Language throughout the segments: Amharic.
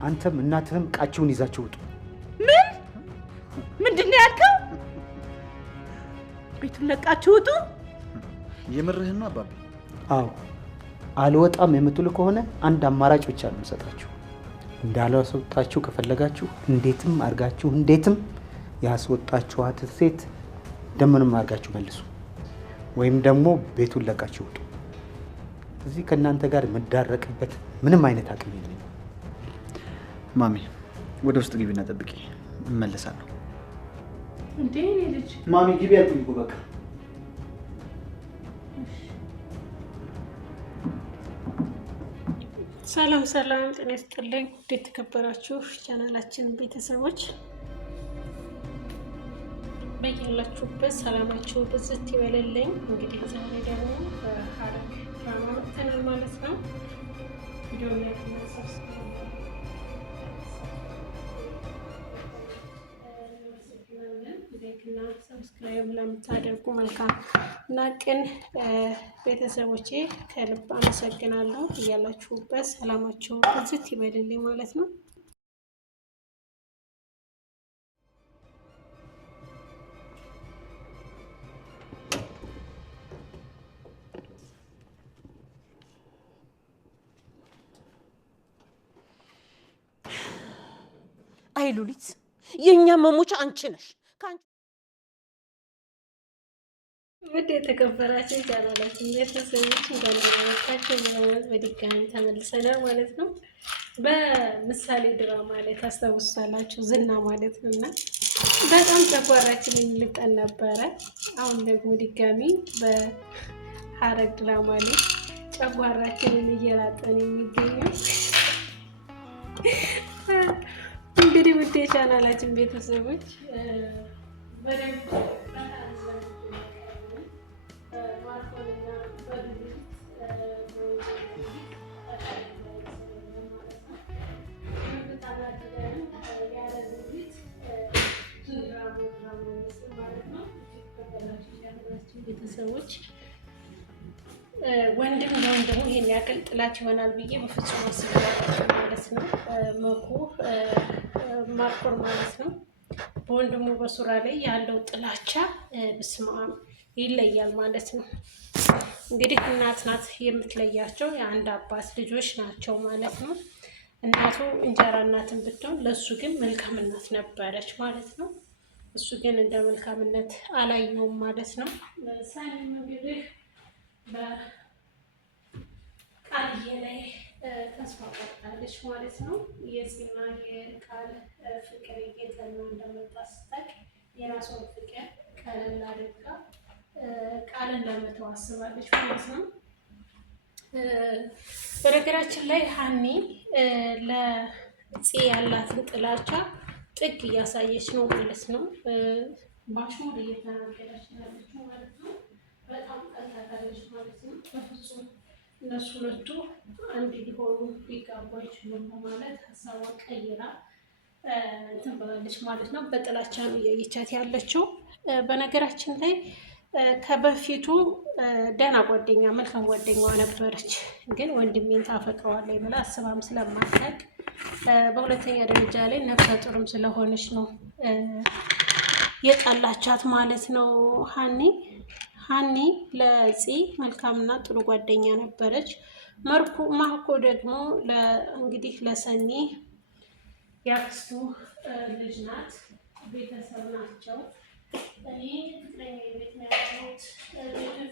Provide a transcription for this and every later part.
አንተም እናትህም ዕቃችሁን ይዛችሁ ውጡ። ምን? ምንድን ነው ያልከው? ቤቱን ለቃችሁ ውጡ? የምርህን ነው አባቢ? አዎ። አልወጣም የምትሉ ከሆነ አንድ አማራጭ ብቻ ነው የምሰጣችሁ። እንዳላስወጣችሁ ከፈለጋችሁ እንዴትም ያስወጣችኋት ሴት እንደምንም አድርጋችሁ መልሱ፣ ወይም ደግሞ ቤቱን ለቃችሁ ውጡ። እዚህ ከእናንተ ጋር የምዳረቅበት ምንም አይነት አቅም የለኝም። ማሚ ወደ ውስጥ ግቢና ጠብቂ፣ እመለሳለሁ። እንዴ ልጅ ማሚ ግቢ አልኩኝ እኮ በቃ። ሰላም ሰላም፣ ጤና ይስጥልኝ ውድ የተከበራችሁ ቻናላችን ቤተሰቦች በያላችሁበት ሰላማችሁ ብዝት ይበልልኝ። እንግዲህ ዛሬ ደግሞ በሐረግ ድራማ መጥተናል ማለት ነው። ቪዲዮ ላይ ላይክና ሰብስክራይብ ለምታደርጉ መልካም እና ቅን ቤተሰቦቼ ከልብ አመሰግናለሁ። እያላችሁበት ሰላማችሁ ብዝት ይበልልኝ ማለት ነው። አይ ሉሊት፣ የኛ መሞቻ አንቺ ነሽ። ውድ የተከበራችሁ ቻናላችን ቤተሰቦች እንደምናመጣችሁ በድጋሚ ተመልሰናል ማለት ነው። በምሳሌ ድራማ ላይ ታስታውሳላችሁ ዝና ማለት ነው እና በጣም ጨጓራችንን ልጠን ነበረ። አሁን ደግሞ ድጋሚ በሐረግ ድራማ ላይ ጨጓራችንን እየላጠን የሚገኘው እንግዲህ ውድ የቻናላችን ቤተሰቦች በደንብ ቤተሰቦች ወንድም ለወንድሙ ይሄን ያክል ጥላች ይሆናል ብዬ በፍጹም አስቤያለሁ ማለት ነው። መኩ ማርኮር ማለት ነው በወንድሙ በሱራ ላይ ያለው ጥላቻ በስማም ይለያል ማለት ነው። እንግዲህ እናት ናት የምትለያቸው፣ የአንድ አባት ልጆች ናቸው ማለት ነው። እናቱ እንጀራ እናትን ብትሆን ለእሱ ግን መልካም እናት ነበረች ማለት ነው። እሱ ግን እንደ መልካምነት አላየውም ማለት ነው። ሳኒም እንግዲህ በቃልዬ ላይ ተስፋ ቆርጣለች ማለት ነው። የጽና የቃል ፍቅር እየተና እንደመጣ ስታቅ የራሷን ፍቅር ቀለል አድርጋ ቃልን ለመተው አስባለች ማለት ነው። በነገራችን ላይ ሀኒ ለጽ ያላትን ጥላቻ ጥግ እያሳየች ነው ማለት ነው። ባሽሙር እየተናገረች ያለች ማለት ነው። በጣም ጠንካራለች ማለት ነው። በፍጹም እነሱ ሁለቱ አንድ ሊሆኑ ሊጋቡ አይችሉም በማለት ሀሳቧን ቀይራ እንትን ብላለች ማለት ነው። በጥላቻ ነው እያየቻት ያለችው። በነገራችን ላይ ከበፊቱ ደህና ጓደኛ መልካም ጓደኛዋ ነበረች፣ ግን ወንድሜን ታፈቅረዋለች ብላ አስባም ስለማታውቅ በሁለተኛ ደረጃ ላይ ነፍሰ ጡርም ስለሆነች ነው የጠላቻት ማለት ነው። ሀኒ ለፂ መልካምና ጥሩ ጓደኛ ነበረች። ማርኮ ደግሞ እንግዲህ ለሰኒ ያክስቱ ልጅ ናት፣ ቤተሰብ ናቸው። እኔ ፍቅረኛ ቤት ነው ያሉት፣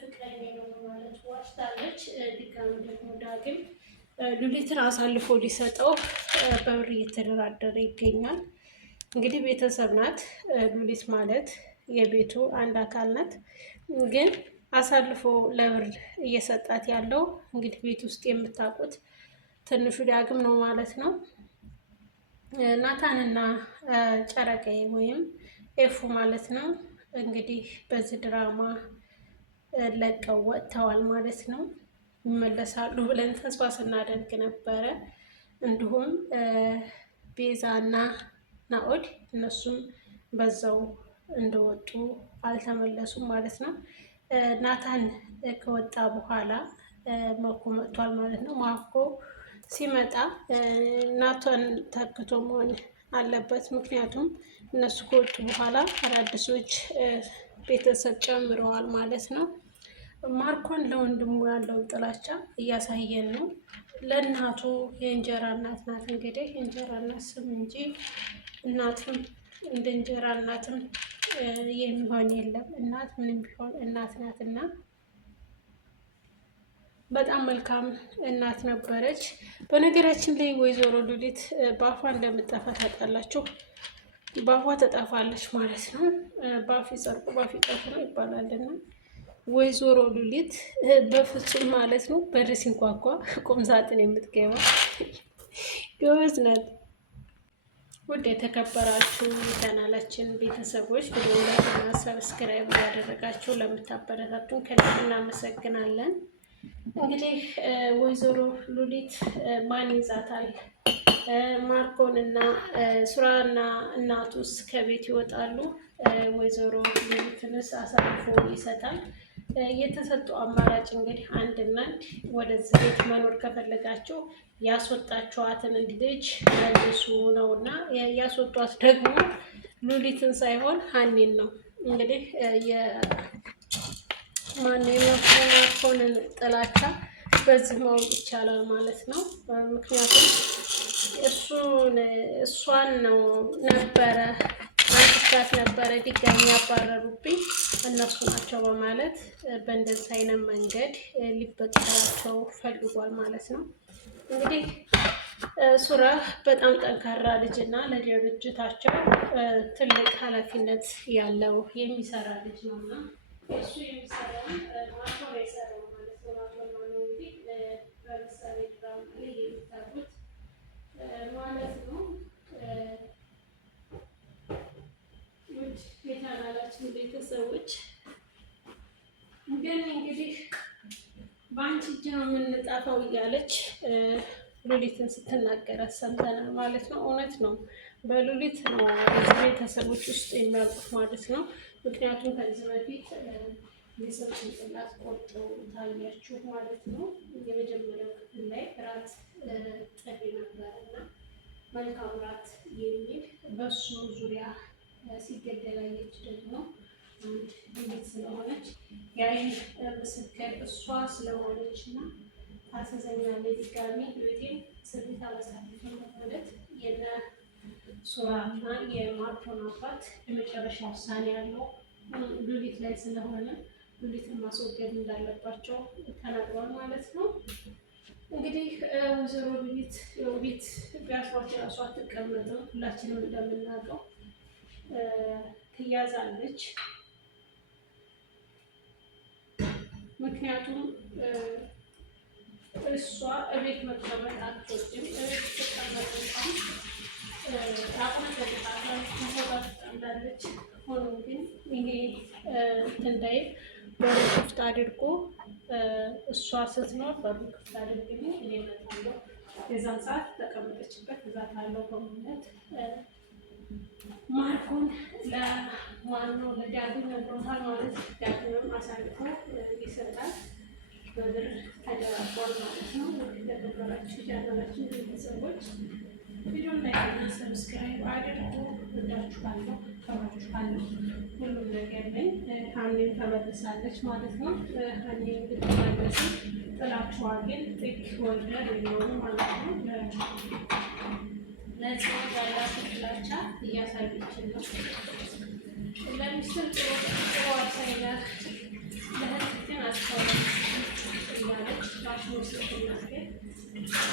ፍቅረኛ ነው ማለት ዋሽታለች። ድጋሚ ደግሞ ዳግም ሉሊትን አሳልፎ ሊሰጠው በብር እየተደራደረ ይገኛል። እንግዲህ ቤተሰብ ናት ሉሊት ማለት የቤቱ አንድ አካል ናት። ግን አሳልፎ ለብር እየሰጣት ያለው እንግዲህ ቤት ውስጥ የምታውቁት ትንሹ ዳግም ነው ማለት ነው። ናታንና ጨረቃዬ ወይም ኤፉ ማለት ነው እንግዲህ በዚህ ድራማ ለቀው ወጥተዋል ማለት ነው። ይመለሳሉ ብለን ተስፋ ስናደርግ ነበረ። እንዲሁም ቤዛና ናኦድ እነሱም በዛው እንደወጡ አልተመለሱም ማለት ነው። ናታን ከወጣ በኋላ መኩ መጥቷል ማለት ነው። ማኮ ሲመጣ እናቷን ተክቶ መሆን አለበት። ምክንያቱም እነሱ ከወጡ በኋላ አዳዲሶች ቤተሰብ ጨምረዋል ማለት ነው። ማርኮን ለወንድሙ ያለውን ጥላቻ እያሳየን ነው። ለእናቱ የእንጀራ እናት ናት። እንግዲህ የእንጀራ እናት ስም እንጂ እናትም እንደ እንጀራ እናትም የሚሆን የለም። እናት ምንም ቢሆን እናት ናት እና በጣም መልካም እናት ነበረች። በነገራችን ላይ ወይዘሮ ሉሊት በአፏ እንደምጠፋ ታውቃላችሁ። በአፏ ተጠፋለች ማለት ነው። በአፍ ጸርቁ በአፍ ጠፉ ነው ይባላልና ወይዘሮ ሉሊት በፍጹም ማለት ነው በር ሲንኳኳ ቁም ሳጥን የምትገባ ጎበዝ ናት። ውድ የተከበራችሁ የቻናላችን ቤተሰቦች ቪዲዮ ላይክ፣ ሰብስክራይብ ያደረጋችሁ ለምታበረታቱን ከልብ እናመሰግናለን። እንግዲህ ወይዘሮ ሉሊት ማን ይዛታል? ማርኮን እና ሱራና እናቱስ ከቤት ይወጣሉ? ወይዘሮ ሉሊትንስ አሳልፎ ይሰጣል? የተሰጠው አማራጭ እንግዲህ አንድና አንድ ወደዚህ ቤት መኖር ከፈለጋችሁ ያስወጣችኋትን ልጅ መልሱ ነው እና ያስወጧት ደግሞ ሉሊትን ሳይሆን ሀኒን ነው። እንግዲህ የማርኮንን ጥላቻ በዚህ ማወቅ ይቻላል ማለት ነው። ምክንያቱም እሷን ነው ነበረ አንስታት ነበረ ድጋሚ ያባረሩብኝ እነሱ ናቸው በማለት በእንደዚህ አይነት መንገድ ሊበቀላቸው ፈልጓል ማለት ነው። እንግዲህ ሱራ በጣም ጠንካራ ልጅና ለድርጅታቸው ትልቅ ኃላፊነት ያለው የሚሰራ ልጅ ነው እና እሱ የሚሰራውን ማቶ ነው የሰራው ማለት ነው። ማቶ ነው እንግዲህ በምሳሌ ድራማ ላይ የሚታሩት ማለት ነው። ውድ የቻናላችን ቤተሰቦች ግን እንግዲህ በአንቺ እጅ ነው የምንጠፋው እያለች ሉሊትን ስትናገር ሰምተናል ማለት ነው። እውነት ነው፣ በሉሊት ነው ቤተሰቦች ውስጥ የሚያውቁት ማለት ነው። ምክንያቱም ከዚህ በፊት የሰው ጭንቅላት ቆርጠው ታያችሁ ማለት ነው። የመጀመሪያው ክፍል ላይ ራት ጥሪ ነበርና መልካም ራት የሚል በሱ ዙሪያ ሲገደል አየች። ደግሞ አንድ ሉሊት ስለሆነች የአይን ምስክር እሷ ስለሆነች እና ታስዘኛለች። ድጋሚ ሉሊቴን ስሪት አላሳልፍ ማለት የነ ሱራና የማርኮን አባት የመጨረሻ ውሳኔ ያለው ሉሊት ላይ ስለሆነ ሉሊትን ማስወገድ እንዳለባቸው ተናግሯል ማለት ነው። እንግዲህ ወይዘሮ ሉሊት ቤት ቢያስሯት የራሷ አትቀመጥም። ሁላችንም እንደምናውቀው ትያዛለች። ምክንያቱም እሷ እቤት መቀመጥ አትወድም። እቤት ትቀመጥ እንኳን ትጠምዳለች። ሆኖም ግን ይሄ እንዳይል በሩ ክፍት አድርጎ እሷ ስትኖር በሩ ክፍት አድርግ እኔ እመጣለሁ፣ የዛን ሰዓት ተቀመጠችበት እዛት አለው በማለት ማርኮን ለዋናው ለዳግም ነግሮታል ማለት ዳግምም አሳልፎ ይሰጣል። በብር ተደራጓል ማለት ነው። የተከበራችሁ ቻናላችን ቤተሰቦች ቪዲዮ ላይክና ሰብስክራይብ አድርጉ። ወዳችኋለሁ፣ ተባችኋለሁ። ሁሉም ነገር ላይ ሀኒም ተመልሳለች ማለት ነው። ሀኒም ብትመለስ ጥላችኋ ግን ጥቅ ወልደር የሚሆኑ ማለት ነው። ለዚህ ያላት ጥላቻ እያሳየችን ነው። ለሚስጥር ጥሩ አሳይና ለህዝብ ግን አስተዋለ እያለች ባሽሙር ስትናገር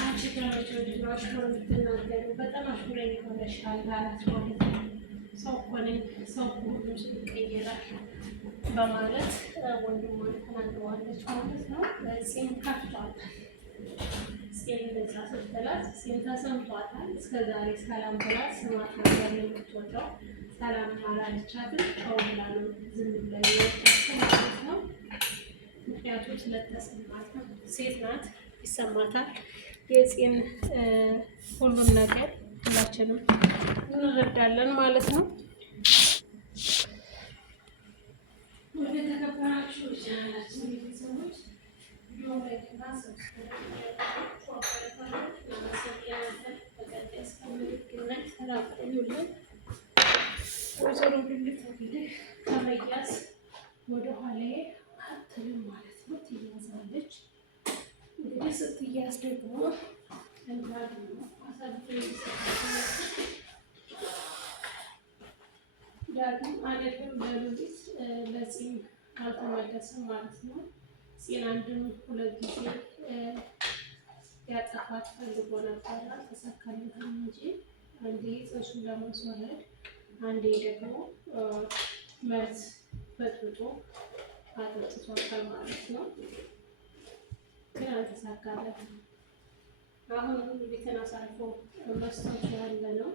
አንቺ ከመቼ ባሽሙር የምትናገሩ በጣም አሽሙረኛ ሆነሻል አላት ማለት ነው። ሰው እኮ ነኝ፣ ሰው ሁሉም ሰው ይቀየራል በማለት ወንድሟን ተናግረዋለች ማለት ነው። ፂም ከፍቷታል። ፂም እንደዛ ስትላት ፂም ተሰምቷታል። እስከዛሬ ሰላም ብላት ስማት ነበር የምትወጣው። ሰላም አላለቻትም። ጨው ብላ ነው ዝም ብላ የወጣችው ማለት ነው። ምክንያቱም ስለተሰማት ነው። ሴት ናት፣ ይሰማታል። የፂን ሁሉን ነገር ሁላችንም እንረዳለን ማለት ነው። ወደ ተከበራችሁ ቻናላችን ቤተሰቦች ቪዲዮ ላይ እና ሰብስክራይብ በቀጣይ እስከምንገናኝ ሰላም ቆዩልን። ወይዘሮ ሉሊት እንግዲህ ከመያዝ ወደኋላ አትልም ማለት ነው። ትያዛለች። እንግዲህ ስትያዝ ደግሞ ዳግም አይደለም ለሉሊት ለፂም አልተመለሰም ማለት ነው። ፂን አንድም ሁለት ጊዜ ያጠፋት ፈልጎ ነበር፣ አልተሳካለትም እንጂ አንዴ ጽንሱን ለማስወረድ አንዴ ደግሞ መርዝ በጥብጦ አጠጥቷታል ማለት ነው። ግን አልተሳካለትም። አሁን ቤትን አሳልፎ መስጠት ያለ ነው።